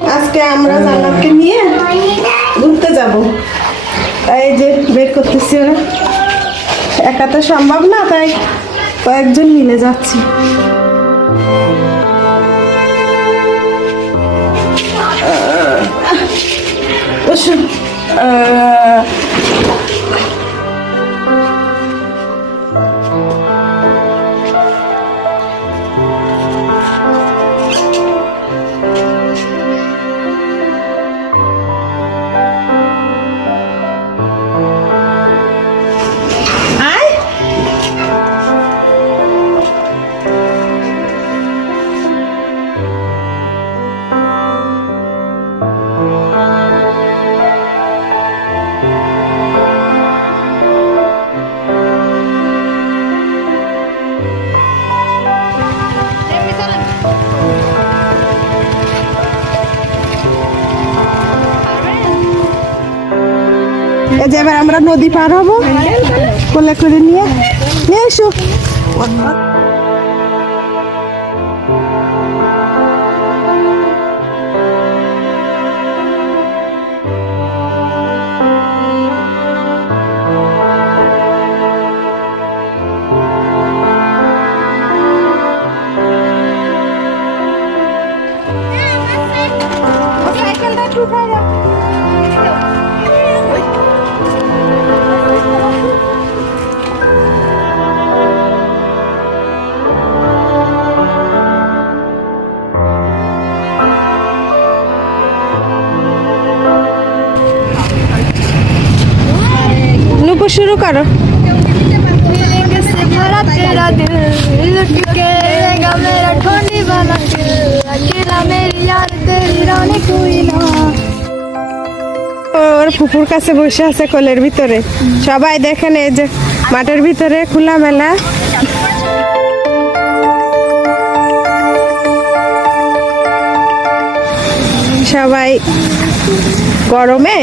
আজকে আমরা জান্নাতকে নিয়ে ঘুরতে যাব। তাই যে বের করতেছি ওরা। একা তো সম্ভব না, তাই কয়েকজন মিলে যাচ্ছি। যে এবার আমরা নদী পার হব। কোলে করে নিয়ে নিয়ে এসো নুপুর শুরু করো। ওর পুকুর কাছে বসে আছে কোলের ভিতরে। সবাই দেখেন এই যে মাঠের ভিতরে খোলা মেলা সবাই গরমে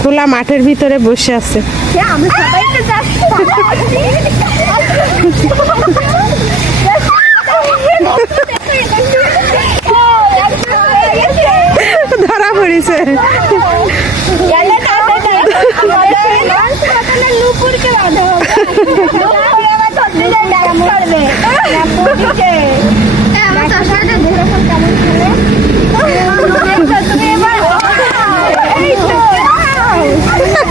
খোলা মাঠের ভিতরে বসে আছে। যাচ্ছি। ধরা পড়েছে। নুপুরকে বাঁধা তুমি এবার এই তো যা-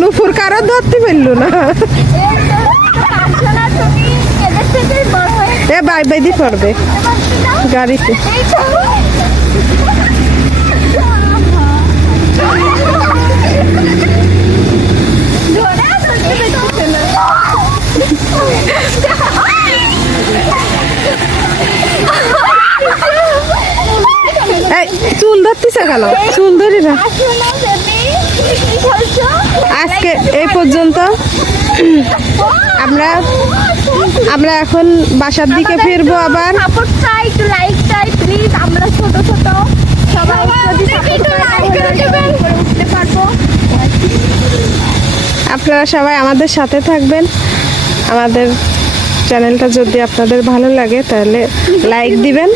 নুপুর কারও ধরতে পারল না? এ বাই বাই দিয়ে পড়বে। গাড়িতে। না। আজকে এই পর্যন্ত। আমরা আমরা এখন বাসার দিকে ফিরবো আবার। আপনারা সবাই আমাদের সাথে থাকবেন। আমাদের চ্যানেলটা যদি আপনাদের ভালো লাগে তাহলে লাইক দিবেন।